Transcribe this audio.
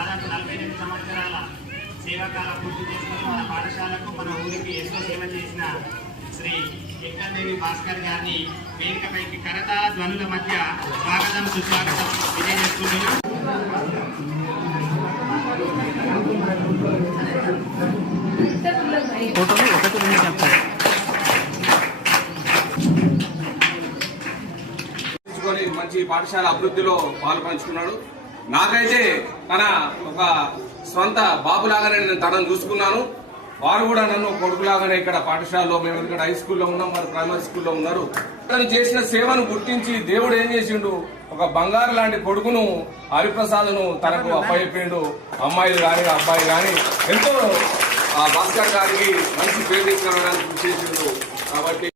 దాదాపు 48 సంవత్సరాల సేవాకాలం పూర్తి చేసుకుని మన పాఠశాలకు మన ఊరికి ఎంతో సేవ చేసిన శ్రీ ఎక్కదేవి భాస్కర్ గారిని వేదికపైకి కరతా ధ్వనుల మధ్య స్వాగతం సుస్వాగతం తెలియజేసుకుంటున్నాం. మంచి పాఠశాల అభివృద్ధిలో పాలు పంచుకున్నాడు. నాకైతే తన ఒక స్వంత బాబులాగానే నేను తనను చూసుకున్నాను. వారు కూడా నన్ను కొడుకులాగానే ఇక్కడ పాఠశాలలో, మేము ఇక్కడ హై స్కూల్లో ఉన్నాం, వారు ప్రైమరీ స్కూల్లో ఉన్నారు. తను చేసిన సేవను గుర్తించి దేవుడు ఏం చేసిండు, ఒక బంగారు లాంటి కొడుకును హరిప్రసాద్ను తనకు అప్పచెప్పిండు. అమ్మాయిలు కానీ అబ్బాయి కానీ ఎంతో ఆ భాస్కర్ గారికి మంచి పేరు తీసుకురావడానికి కృషి చేసిండు. కాబట్టి